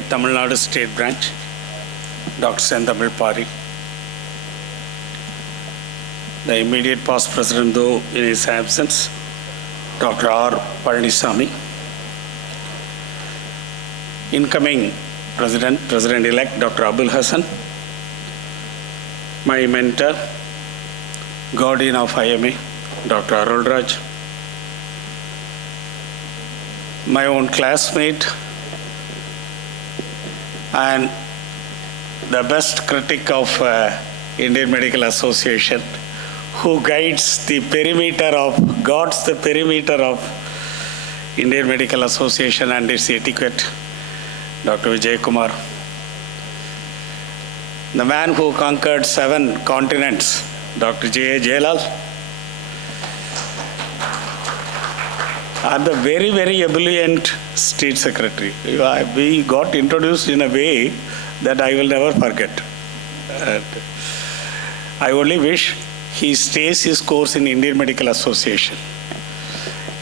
Tamil Nadu State Branch, Dr. Senthamil Pari. The immediate past president, though in his absence, Dr. R. Palanisamy. Incoming president, President-elect Dr. Abul Hassan. My mentor, guardian of IMA, Dr. Arul Raj. My own classmate and the best critic of Indian Medical Association, who guides the perimeter of Indian Medical Association and its etiquette, Dr. Vijay Kumar. The man who conquered 7 continents, Dr. J. A. Jailal. And the very, very ebullient state secretary. We got introduced in a way that I will never forget. And I only wish he stays his course in Indian Medical Association.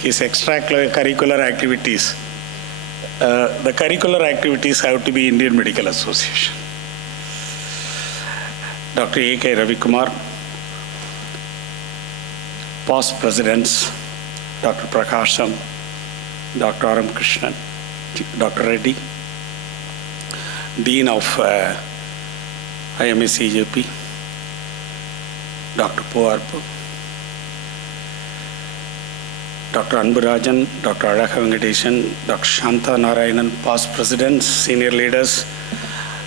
His extracurricular activities, the curricular activities have to be Indian Medical Association. Dr. A.K. Ravi Kumar, past presidents, Dr. Prakasham, Dr. R. M. Krishnan, Dr. Reddy, Dean of IMA CJP, Dr. Poarpu, Dr. Anburajan, Dr. Alaka Venkatesan, Dr. Shanta Narayanan, past presidents, senior leaders,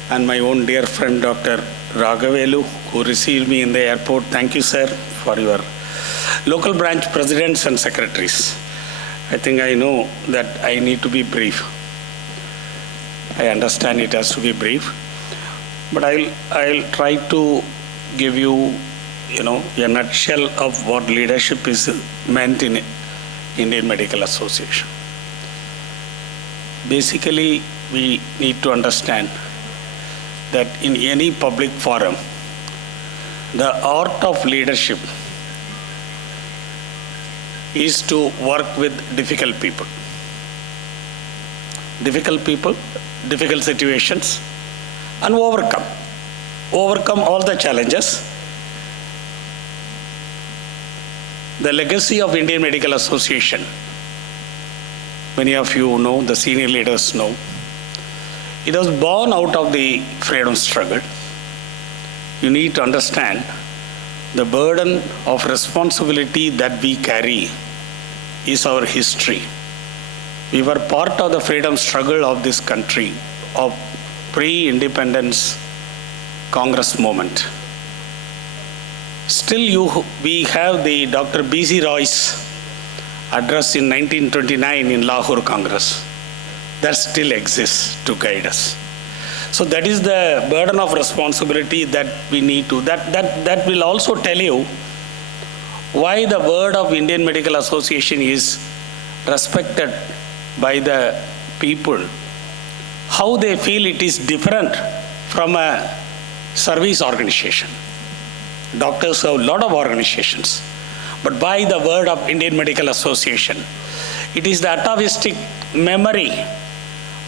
and my own dear friend, Dr. Raghavelu, who received me in the airport. Thank you, sir, for your local branch presidents and secretaries. I think I know that I need to be brief. I understand it has to be brief, but I'll try to give you, a nutshell of what leadership is meant in Indian Medical Association. Basically, we need to understand that in any public forum, the art of leadership is to work with difficult people, difficult situations, and overcome all the challenges. The legacy of Indian Medical Association, many of you know, the senior leaders know, it was born out of the freedom struggle. You need to understand the burden of responsibility that we carry is our history. We were part of the freedom struggle of this country, of pre-independence Congress movement. Still, we have the Dr. B.C. Roy's address in 1929 in Lahore Congress. That still exists to guide us. So that is the burden of responsibility that we need to. That will also tell you why the word of Indian Medical Association is respected by the people, how they feel it is different from a service organization. Doctors have a lot of organizations, but by the word of Indian Medical Association, it is the atavistic memory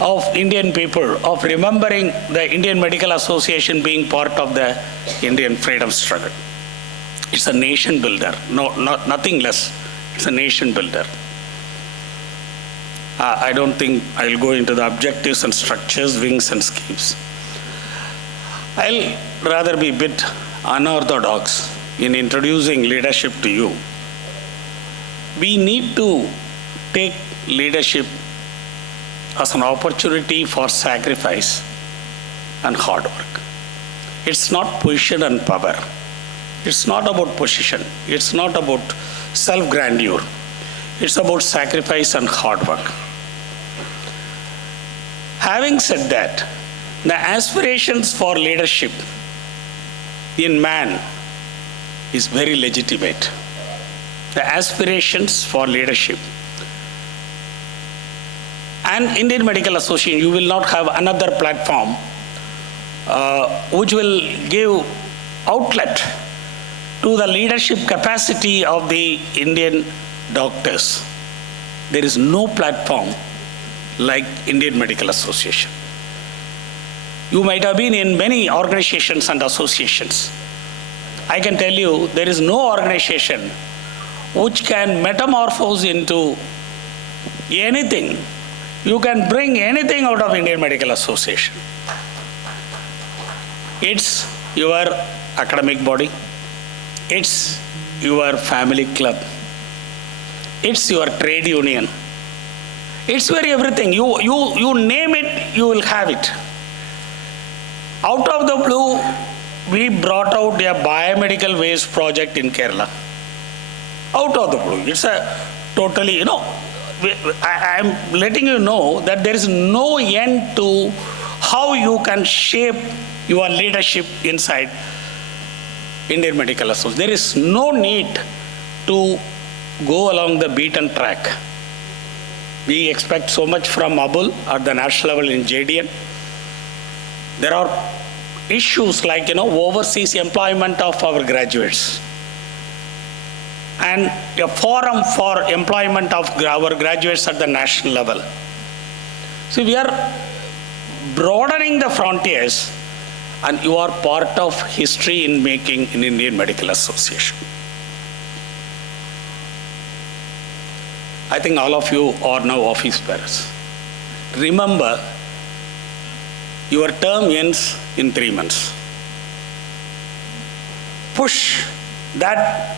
of Indian people of remembering the Indian Medical Association being part of the Indian freedom struggle. It's a nation builder, nothing less. It's a nation builder. I don't think I'll go into the objectives and structures, wings and schemes. I'll rather be a bit unorthodox in introducing leadership to you. We need to take leadership as an opportunity for sacrifice and hard work. It's not position and power. It's not about position. It's not about self-grandeur. It's about sacrifice and hard work. Having said that, the aspirations for leadership in man is very legitimate. The aspirations for leadership. And Indian Medical Association, you will not have another platform which will give outlet to the leadership capacity of the Indian doctors. There is no platform like Indian Medical Association. You might have been in many organizations and associations. I can tell you there is no organization which can metamorphose into anything. You can bring anything out of Indian Medical Association. It's your academic body. It's your family club. It's your trade union. It's your everything. You name it, you will have it. Out of the blue, we brought out a biomedical waste project in Kerala. Out of the blue. It's a totally, I am letting you know that there is no end to how you can shape your leadership inside Indian Medical Association. There is no need to go along the beaten track. We expect so much from Abul at the national level in JDN. There are issues like, overseas employment of our graduates and a forum for employment of our graduates at the national level. So we are broadening the frontiers, and you are part of history in making in Indian Medical Association. I think all of you are now office bearers. Remember, your term ends in 3 months. Push that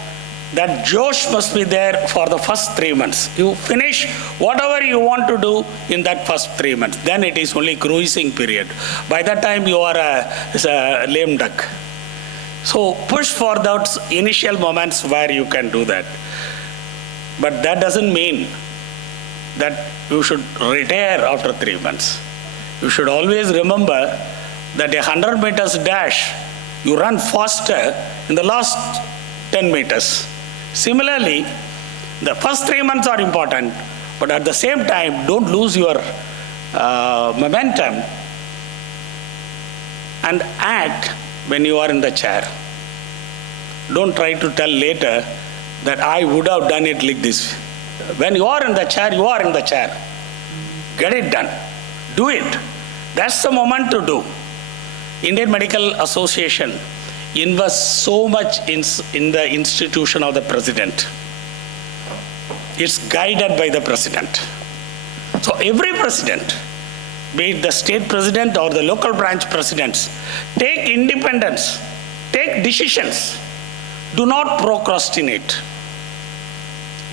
Josh must be there for the first 3 months. You finish whatever you want to do in that first 3 months. Then it is only cruising period. By that time you are a lame duck. So push for those initial moments where you can do that. But that doesn't mean that you should retire after 3 months. You should always remember that 100 meters dash, you run faster in the last 10 meters. Similarly, the first 3 months are important, but at the same time, don't lose your momentum and act when you are in the chair. Don't try to tell later that I would have done it like this. When you are in the chair, you are in the chair. Get it done. Do it. That's the moment to do. Indian Medical Association invests so much in the institution of the president. It's guided by the president. So every president, be it the state president or the local branch presidents, take independence, take decisions. Do not procrastinate.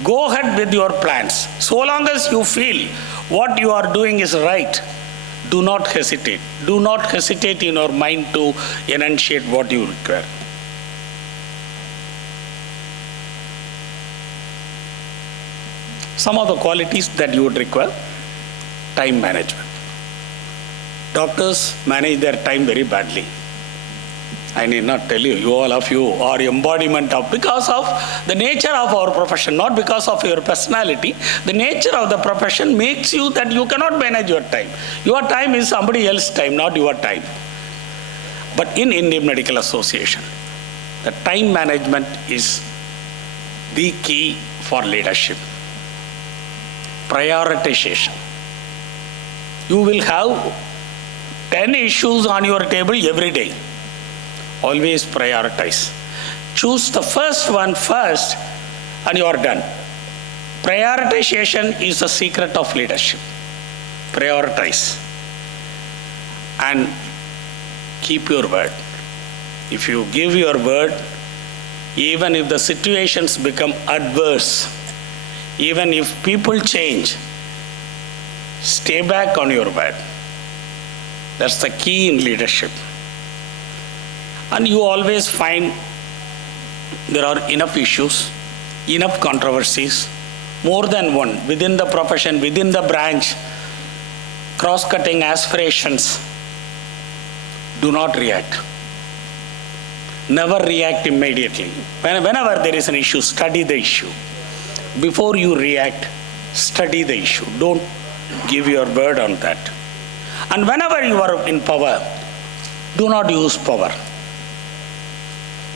Go ahead with your plans. So long as you feel what you are doing is right, do not hesitate. Do not hesitate in your mind to enunciate what you require. Some of the qualities that you would require: time management. Doctors manage their time very badly. I need not tell you, all of you are embodiment of, because of the nature of our profession, not because of your personality. The nature of the profession makes you that you cannot manage your time. Your time is somebody else's time, not your time. But in Indian Medical Association, the time management is the key for leadership. Prioritization. You will have 10 issues on your table every day. Always prioritize. Choose the first one first and you are done. Prioritization is the secret of leadership. Prioritize. And keep your word. If you give your word, even if the situations become adverse, even if people change, stay back on your word. That's the key in leadership. And you always find there are enough issues, enough controversies, more than one, within the profession, within the branch, cross-cutting aspirations. Do not react. Never react immediately. Whenever there is an issue, study the issue. Before you react, study the issue. Don't give your word on that. And whenever you are in power, do not use power.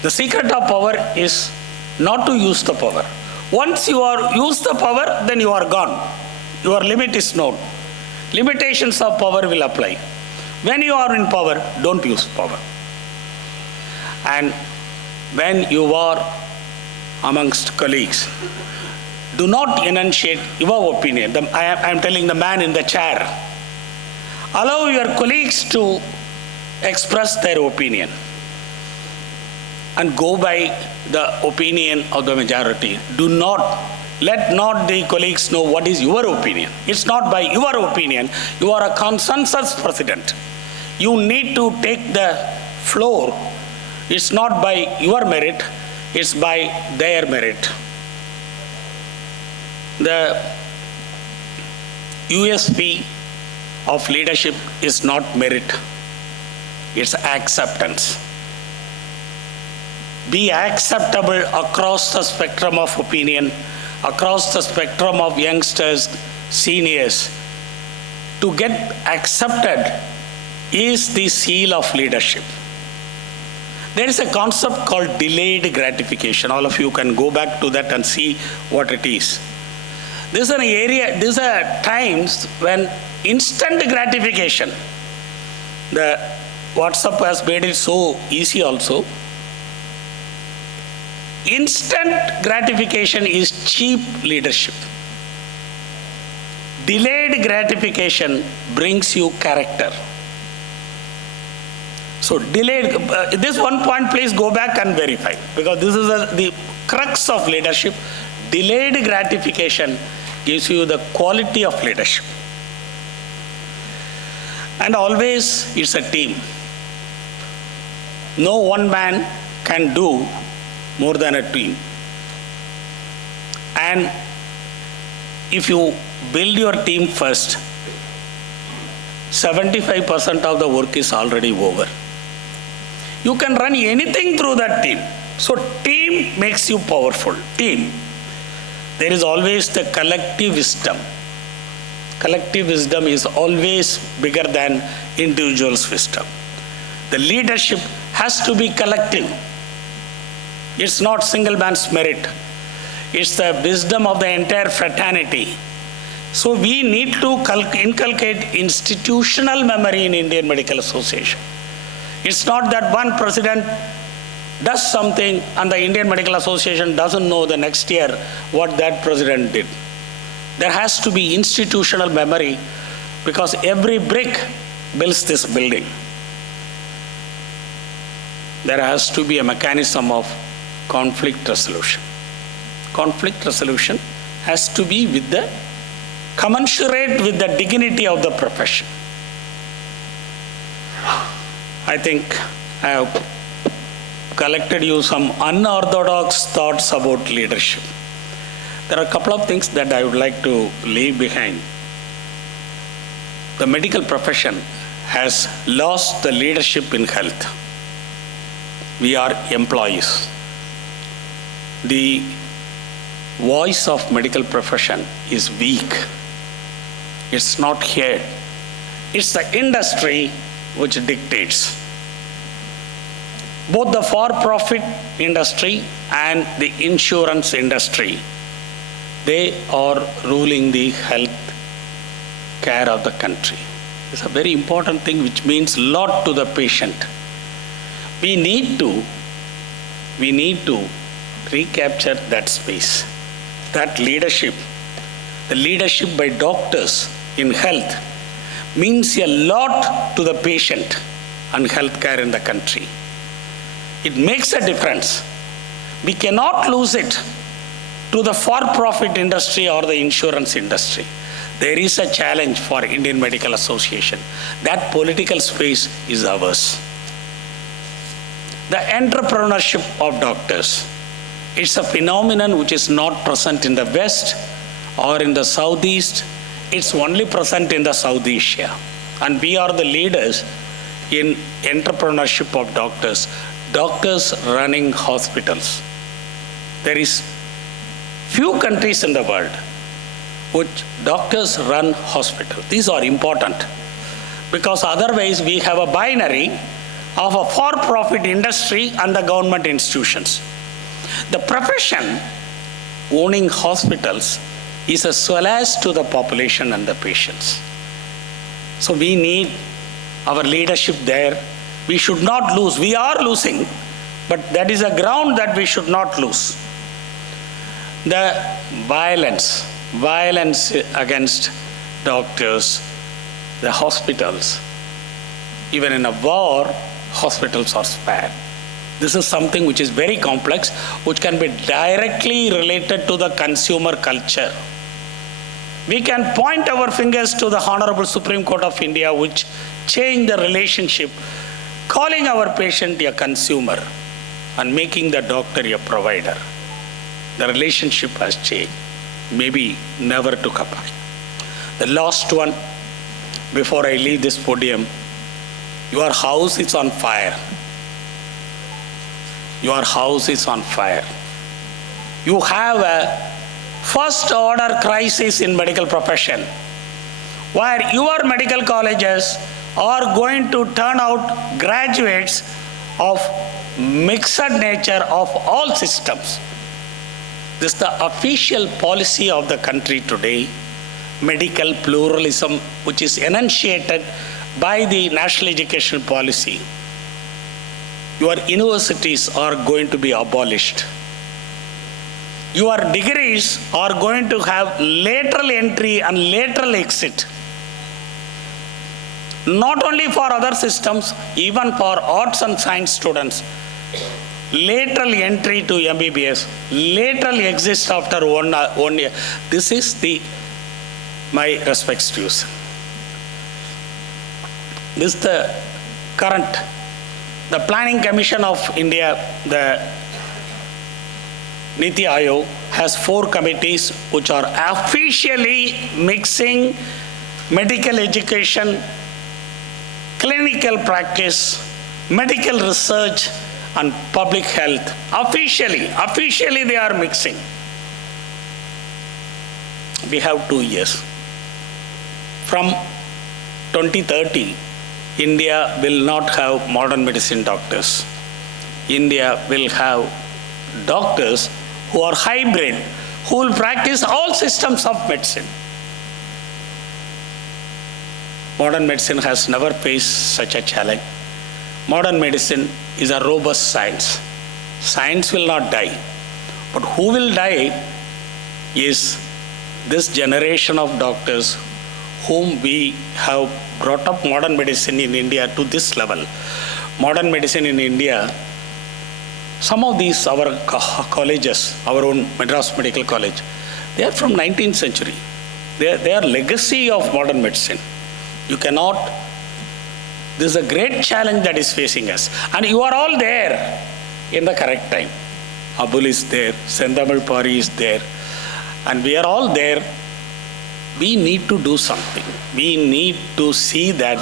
The secret of power is not to use the power. Once you are use the power, then you are gone. Your limit is known. Limitations of power will apply. When you are in power, don't use power. And when you are amongst colleagues, do not enunciate your opinion. I am telling the man in the chair. Allow your colleagues to express their opinion and go by the opinion of the majority. Let not the colleagues know what is your opinion. It's not by your opinion. You are a consensus president. You need to take the floor. It's not by your merit, it's by their merit. The USP of leadership is not merit, it's acceptance. Be acceptable across the spectrum of opinion, across the spectrum of youngsters, seniors. To get accepted is the seal of leadership. There is a concept called delayed gratification. All of you can go back to that and see what it is. These are times when instant gratification, the WhatsApp has made it so easy also. Instant gratification is cheap leadership. Delayed gratification brings you character. So this one point, please go back and verify, because this is the crux of leadership. Delayed gratification gives you the quality of leadership. And always it's a team. No one man can do more than a team. And if you build your team first, 75% of the work is already over. You can run anything through that team. So team makes you powerful. Team. There is always the collective wisdom. Collective wisdom is always bigger than individual's wisdom. The leadership has to be collective. It's not single man's merit. It's the wisdom of the entire fraternity. So we need to inculcate institutional memory in Indian Medical Association. It's not that one president does something and the Indian Medical Association doesn't know the next year what that president did. There has to be institutional memory, because every brick builds this building. There has to be a mechanism of conflict resolution. Conflict resolution has to be commensurate with the dignity of the profession. I think I have collected you some unorthodox thoughts about leadership. There are a couple of things that I would like to leave behind. The medical profession has lost the leadership in health. We are employees. The voice of medical profession is weak. It's not heard. It's the industry which dictates. Both the for-profit industry and the insurance industry, they are ruling the health care of the country. It's a very important thing which means a lot to the patient. We need to recapture that space, that leadership. The leadership by doctors in health means a lot to the patient and healthcare in the country. It makes a difference. We cannot lose it to the for-profit industry or the insurance industry. There is a challenge for Indian Medical Association. That political space is ours. The entrepreneurship of doctors. It's a phenomenon which is not present in the West or in the Southeast. It's only present in the South Asia. And we are the leaders in entrepreneurship of doctors. Doctors running hospitals. There is few countries in the world which doctors run hospitals. These are important, because otherwise we have a binary of a for-profit industry and the government institutions. The profession owning hospitals is a solace to the population and the patients. So we need our leadership there. We should not lose. We are losing, but that is a ground that we should not lose. The violence against doctors, the hospitals, even in a war, hospitals are spared. This is something which is very complex, which can be directly related to the consumer culture. We can point our fingers to the Honorable Supreme Court of India, which changed the relationship, calling our patient a consumer and making the doctor a provider. The relationship has changed, maybe never to come back. The last one, before I leave this podium, your house is on fire. Your house is on fire. You have a first order crisis in medical profession, where your medical colleges are going to turn out graduates of mixed nature of all systems. This is the official policy of the country today, medical pluralism, which is enunciated by the National Education Policy. Your universities are going to be abolished. Your degrees are going to have lateral entry and lateral exit. Not only for other systems, even for arts and science students. Lateral entry to MBBS, lateral exit after one year. This is my respects to you. This is the current. The Planning Commission of India, the Niti Aayog, has 4 committees which are officially mixing medical education, clinical practice, medical research, and public health. Officially they are mixing. We have 2 years. From 2030, India will not have modern medicine doctors. India will have doctors who are hybrid, who will practice all systems of medicine. Modern medicine has never faced such a challenge. Modern medicine is a robust science. Science will not die. But who will die is this generation of doctors whom we have brought up modern medicine in India to this level. Modern medicine in India, some of these, our colleges, our own Madras Medical College, they are from 19th century. They are legacy of modern medicine. You cannot, this is a great challenge that is facing us. And you are all there in the correct time. Abul is there, Sendamil Pari is there, and we are all there. We need to do something. We need to see that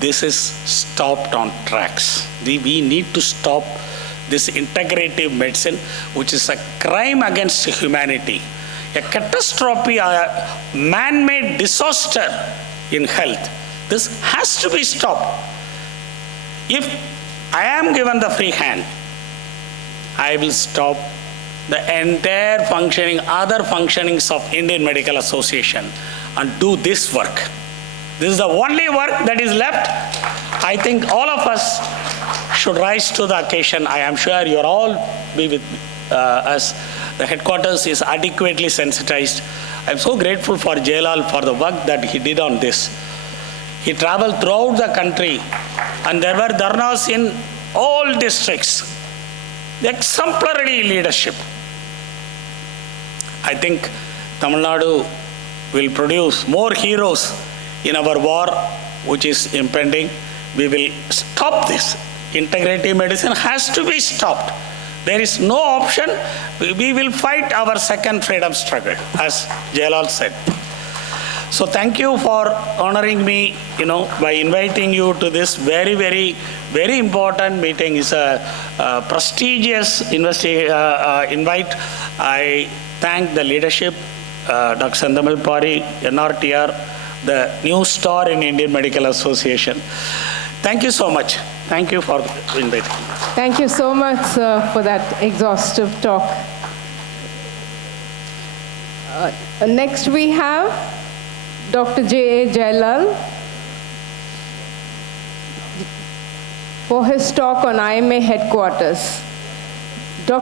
this is stopped on tracks. We need to stop this integrative medicine, which is a crime against humanity, a catastrophe, a man-made disaster in health. This has to be stopped. If I am given the free hand, I will stop the entire functioning, other functionings of Indian Medical Association and do this work. This is the only work that is left. I think all of us should rise to the occasion. I am sure you are all be with us. The headquarters is adequately sensitized. I am so grateful for Jailal for the work that he did on this. He traveled throughout the country and there were dharnas in all districts. The exemplary leadership. I think Tamil Nadu will produce more heroes in our war, which is impending. We will stop this. Integrative medicine has to be stopped. There is no option. We will fight our second freedom struggle, as Jailal said. So thank you for honoring me, by inviting you to this very, very, very important meeting. It's a prestigious invite. I thank the leadership, Dr. Sendamil Pari, NRTR, the new star in Indian Medical Association. Thank you so much. Thank you for inviting me. Thank you so much, sir, for that exhaustive talk. Next we have Dr. J.A. Jailal. for his talk on IMA headquarters.